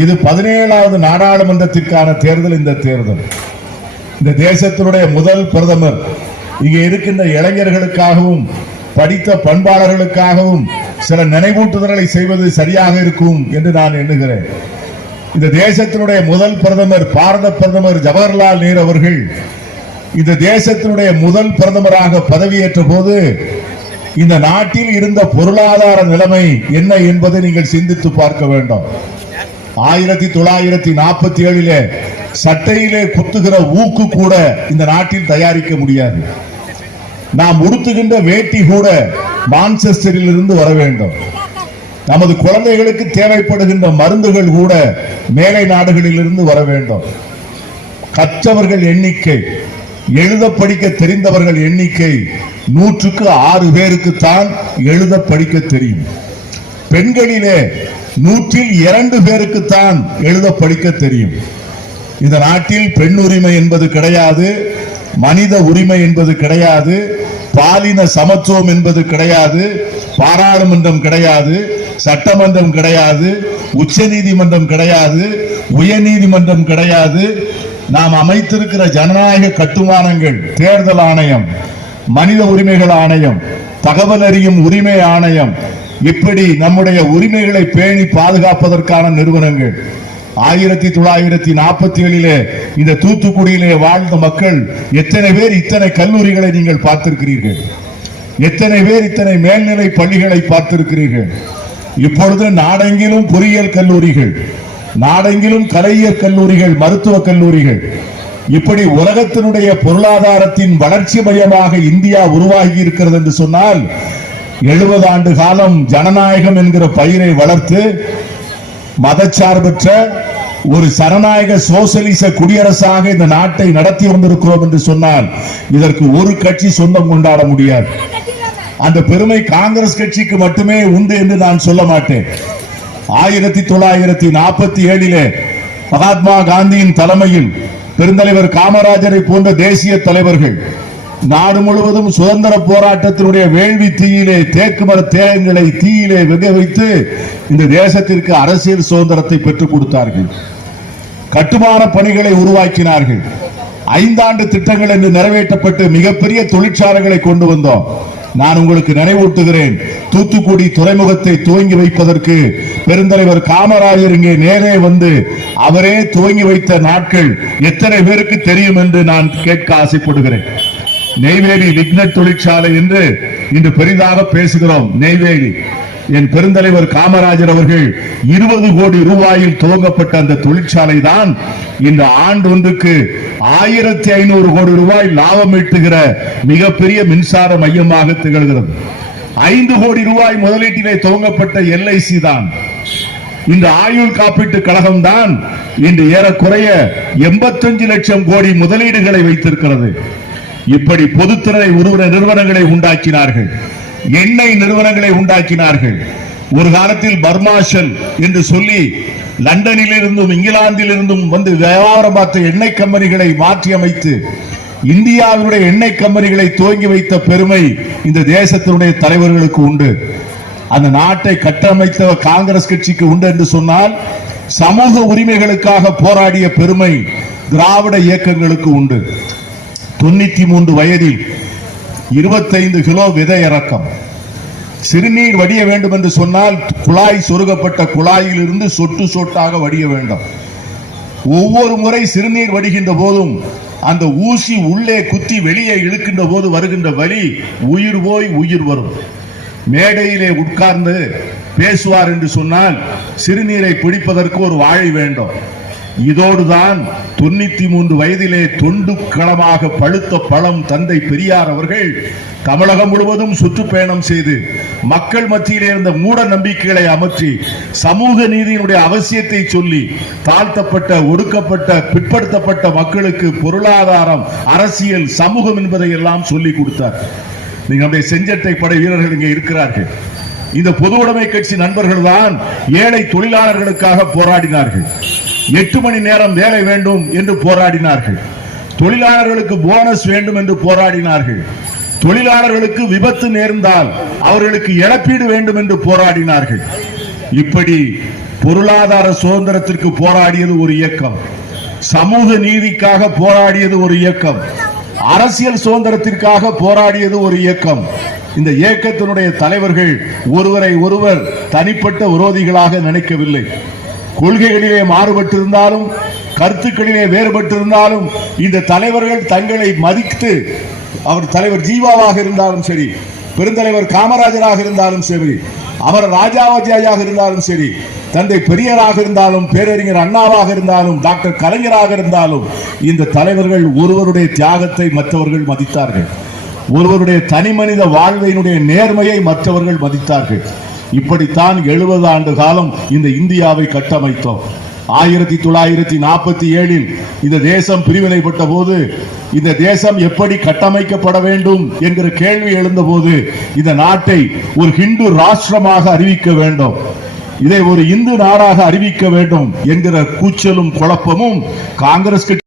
இது பதினேழாவது நாடாளுமன்றத்திற்கான தேர்தல் இந்த தேர்தல். இந்த தேசத்தினுடைய முதல் பிரதமர் இங்கே இருக்கின்ற இளைஞர்களுக்காகவும் படித்த பண்பாளர்களுக்காகவும் சில நினைவூட்டுதல்களை செய்வது சரியாக இருக்கும் என்று நான் எண்ணுகிறேன். இந்த தேசத்தினுடைய முதல் பிரதமர் பாரத பிரதமர் ஜவஹர்லால் நேரு அவர்கள் இந்த தேசத்தினுடைய முதல் பிரதமராக பதவியேற்ற போது இந்த நாட்டில் இருந்த பொருளாதார நிலைமை என்ன என்பதை நீங்கள் சிந்தித்து பார்க்க வேண்டும். ஆயிரத்தி தொள்ளாயிரத்தி நாற்பத்தி ஏழிலே சட்டையிலே குத்துகிற ஊக்கு கூட இந்த நாட்டில் தயாரிக்க முடியாது. நாம் உடுத்துகின்ற வேட்டி கூட மான்செஸ்டரில் இருந்து வர வேண்டும். நமது குழந்தைகளுக்கு தேவைப்படுகின்ற மருந்துகள் கூட மேலை நாடுகளில் இருந்து வர வேண்டும். கற்றவர்கள் எண்ணிக்கை எழுத படிக்க தெரிந்தவர்கள் எண்ணிக்கை நூற்றுக்கு ஆறு பேருக்குத்தான் எழுத படிக்க தெரியும். பெண்களிலே நூற்றில் இரண்டு பேருக்குத்தான் எழுத படிக்க தெரியும். இந்த நாட்டில் பெண் உரிமை என்பது கிடையாது மனித உரிமை என்பது கிடையாது பாலின சமத்துவம் என்பது கிடையாது பாராளுமன்றம் கிடையாது சட்டமன்றம் கிடையாது உச்ச நீதிமன்றம் கிடையாது உயர்நீதிமன்றம் கிடையாது. நாம் அமைத்திருக்கிற ஜனநாயக கட்டுமானங்கள் தேர்தல் ஆணையம் மனித உரிமைகள் ஆணையம் தகவல் அறியும் உரிமை ஆணையம் இப்படி நம்முடைய உரிமைகளை பேணி பாதுகாப்பதற்கான நிறுவனங்கள். ஆயிரத்தி தொள்ளாயிரத்தி நாற்பத்தி ஏழிலே இந்த தூத்துக்குடியிலே வாழ்ந்த மக்கள் எத்தனை பேர் இத்தனை கல்லூரிகளை நீங்கள் பார்த்திருக்கிறீர்கள்? எத்தனை பேர் இத்தனை மேல்நிலை பள்ளிகளை பார்த்திருக்கிறீர்கள்? இப்பொழுது நாடெங்கிலும் பொறியியல் கல்லூரிகள் நாடெங்கிலும் கலையியல் கல்லூரிகள் மருத்துவ கல்லூரிகள் இப்படி உலகத்தினுடைய பொருளாதாரத்தின் வளர்ச்சி மையமாக இந்தியா உருவாகி இருக்கிறது என்று சொன்னால் எழுபது ஆண்டு காலம் ஜனநாயகம் என்கிற பயிரை வளர்த்து மதச்சார்பற்ற ஒரு சனநாயக சோசலிச குடியரசாக இந்த நாட்டை நடத்தி வந்திருக்கிறோம் என்று சொன்னால் இதற்கு ஒரு கட்சி சொந்தம் கொண்டாட முடியாது. அந்த பெருமை காங்கிரஸ் கட்சிக்கு மட்டுமே உண்டு என்று நான் சொல்ல மாட்டேன். ஆயிரத்தி தொள்ளாயிரத்தி நாற்பத்தி ஏழிலே மகாத்மா காந்தியின் தலைமையில் பெருந்தலைவர் காமராஜரை போன்ற தேசிய தலைவர்கள் நாடு முழுவதும் சுதந்திர போராட்டத்தினுடைய வேள்வி தீயிலே தேக்கு மர தேகங்களை தீயிலே வெக வைத்து இந்த தேசத்திற்கு அரசியல் சுதந்திரத்தை பெற்றுக் கொடுத்தார்கள். கட்டுமான பணிகளை உருவாக்கினார்கள். ஐந்தாண்டு திட்டங்கள் என்று நிறைவேற்றப்பட்டு மிகப்பெரிய தொழிற்சாலைகளை கொண்டு வந்தோம். நான் உங்களுக்கு நினைவூட்டுகிறேன் தூத்துக்குடி துறைமுகத்தை துவங்கி வைப்பதற்கு பெருந்தலைவர் காமராஜர் இங்கே நேரே வந்து அவரே துவங்கி வைத்த நாட்கள் எத்தனை பேருக்கு தெரியும் என்று நான் கேட்க ஆசைப்படுகிறேன். நெய்வேலி விக்ன தொழிற்சாலை என்று இன்று பெரிதாக பேசுகிறோம். நெய்வேலி என் பெருந்தலைவர் காமராஜர் அவர்கள் இருபது கோடி ரூபாயில் துவங்கப்பட்ட அந்த தொழிற்சாலை தான் இந்த ஆண்டு ஒன்றுக்கு ஆயிரத்தி ஐநூறு கோடி ரூபாய் லாபம் ஈட்டுகிற மிகப்பெரிய மின்சார மையமாக திகழ்கிறது. ஐந்து கோடி ரூபாய் முதலீட்டிலே துவங்கப்பட்ட எல்ஐசி தான். இந்த ஆயுள் காப்பீட்டு கழகம் தான் இன்று ஏறக்குறைய எண்பத்தஞ்சு லட்சம் கோடி முதலீடுகளை வைத்திருக்கிறது. இப்படி பொதுத்துறை உருவ நிறுவனங்களை உண்டாக்கினார்கள். எண்ணெய் நிறுவனங்களை உண்டாக்கினார்கள். ஒரு காலத்தில் பர்மாஷல் என்று சொல்லி லண்டனில் இருந்தும் இங்கிலாந்தில் இருந்தும் வந்து வியாபாரம் பார்த்த எண்ணெய் கம்பெனிகளை மாற்றி அமைத்து இந்தியாவினுடைய எண்ணெய் கம்பெனிகளை துவங்கி வைத்த பெருமை இந்த தேசத்தினுடைய தலைவர்களுக்கு உண்டு. அந்த நாட்டை கட்டமைத்த காங்கிரஸ் கட்சிக்கு உண்டு என்று சொன்னால் சமூக உரிமைகளுக்காக போராடிய பெருமை திராவிட இயக்கங்களுக்கு உண்டு. தொண்ணூத்தி மூன்று வயதில் இருபத்தைந்து கிலோ விதை இறக்கம் சிறுநீர் வடிய வேண்டும் என்று சொன்னால் குழாய் சொருகப்பட்ட குழாயில் இருந்து சொட்டு சொட்டாக வடிய வேண்டும். ஒவ்வொரு முறை சிறுநீர் வடிகின்ற போதும் அந்த ஊசி உள்ளே குத்தி வெளியே இழுக்கின்ற போது வருகின்ற வலி உயிர் போய் உயிர் வரும். மேடையிலே உட்கார்ந்து பேசுவார் என்று சொன்னால் சிறுநீரை பிடிப்பதற்கு ஒரு வாழை வேண்டும். இதோடுதான் தொண்ணூத்தி மூன்று வயதிலே தொண்டுக்களமாக பழுத்த பழம் தந்தை பெரியார் அவர்கள் தமிழகம் முழுவதும் சுற்றுப்பயணம் செய்து மக்கள் மத்தியிலே இருந்த மூட நம்பிக்கைகளை அமற்றி சமூக நீதியினுடைய அவசியத்தை சொல்லி தாழ்த்தப்பட்ட ஒடுக்கப்பட்ட பிற்படுத்தப்பட்ட மக்களுக்கு பொருளாதாரம் அரசியல் சமூகம் என்பதை எல்லாம் சொல்லி கொடுத்தார். நீங்க நம்முடைய செஞ்சட்டை படை வீரர்கள் இங்கே இருக்கிறார்கள். இந்த பொது உடைமை கட்சி நண்பர்கள் தான் ஏழை தொழிலாளர்களுக்காக போராடினார்கள். எட்டு மணி நேரம் வேலை வேண்டும் என்று போராடினார்கள். தொழிலாளர்களுக்கு போனஸ் வேண்டும் என்று போராடினார்கள். தொழிலாளர்களுக்கு விபத்து நேர்ந்தால் அவர்களுக்கு இழப்பீடு வேண்டும் என்று போராடினார்கள். இப்படி பொருளாதார சுதந்திரத்திற்கு போராடியது ஒரு இயக்கம். சமூக நீதிக்காக போராடியது ஒரு இயக்கம். அரசியல் சுதந்திரத்திற்காக போராடியது ஒரு இயக்கம். இந்த இயக்கத்தினுடைய தலைவர்கள் ஒருவரை ஒருவர் தனிப்பட்ட விரோதிகளாக நினைக்கவில்லை. கொள்கைகளிலே மாறுபட்டிருந்தாலும் கருத்துக்களிலே வேறுபட்டிருந்தாலும் இந்த தலைவர்கள் தங்களை மதித்து அவர் தலைவர் ஜீவாவாக இருந்தாலும் சரி பெருந்தலைவர் காமராஜராக இருந்தாலும் சரி அவர் ராஜாவாஜியாக இருந்தாலும் சரி தந்தை பெரியராக இருந்தாலும் பேரறிஞர் அண்ணாவாக இருந்தாலும் டாக்டர் கலைஞராக இருந்தாலும் இந்த தலைவர்கள் ஒருவருடைய தியாகத்தை மற்றவர்கள் மதித்தார்கள். ஒருவருடைய தனி மனித வாழ்வையினுடைய நேர்மையை மற்றவர்கள் மதித்தார்கள். இப்படித்தான் எழுபது ஆண்டு காலம் இந்த இந்தியாவை கட்டமைத்தோம். ஆயிரத்தி தொள்ளாயிரத்தி நாற்பத்தி ஏழில் இந்த தேசம் பிரிவினைப்பட்ட போது இந்த தேசம் எப்படி கட்டமைக்கப்பட வேண்டும் என்கிற கேள்வி எழுந்தபோது இந்த நாட்டை ஒரு ஹிந்து ராஷ்டிரமாக அறிவிக்க வேண்டும். இதை ஒரு இந்து நாடாக அறிவிக்க வேண்டும் என்கிற கூச்சலும் குழப்பமும் காங்கிரஸ் கட்சி